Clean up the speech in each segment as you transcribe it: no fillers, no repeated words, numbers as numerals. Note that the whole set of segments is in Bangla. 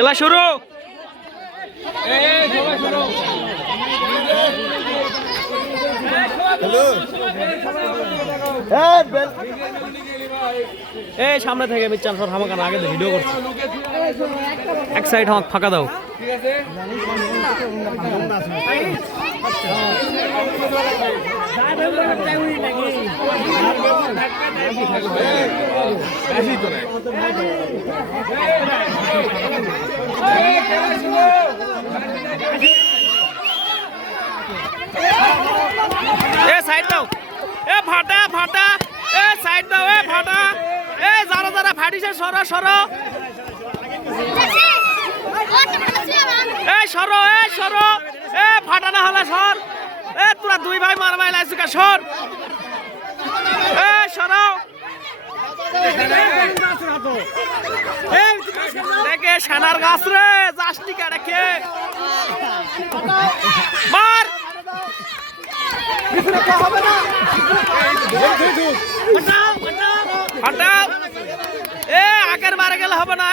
খেলা শুরু। এই সামনে থেকে বিচ্ছান সর হামাকানা আগে ভিডিও করছি। এক সাইড হামাক ফাঁকা দাও। এ সাইড দাও, এ ফাটা ফাটা, এ সাইড দাও, এ ফাটা, এ যারা যারা ফাটিছে সরো সরো, এ সরো, এ সরো, এ ফাটা না হলে সর, এ তোরা দুই ভাই মার মাই লাইছু কা সর, এ সরো, দেখে সানার গাছ রে যাসনি কা রেখে মার হটাও, এ আগের মারে গেলে হবে না।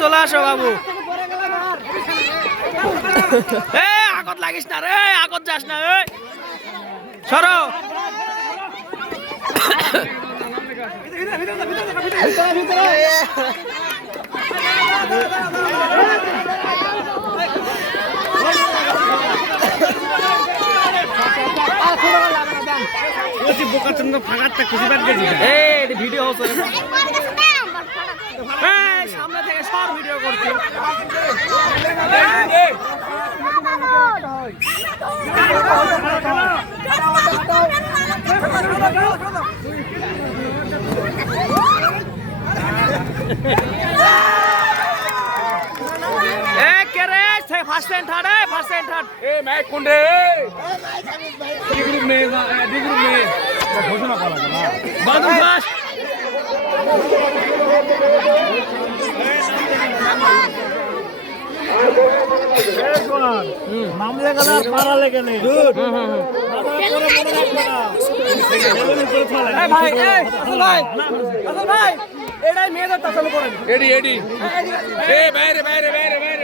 চলে আসো বাবু। এ আগত লাগিস না রে, আগত যাস না, সরো। ভিডিও সামনে থেকে সব ভিডিও করছি। First and third, first and third, এ ম্যাচ কোন রে? ডি গ্রুপ মে, ডি গ্রুপ মে ঘোষণা করা গেল। বাদু ফার্স্ট নাম লেখা না, পারা লেখা নেই। ভাই ভাই এটাই মেয়েদের চালু করেন। এডি এডি, এ বাইরে বাইরে বাইরে বাইরে।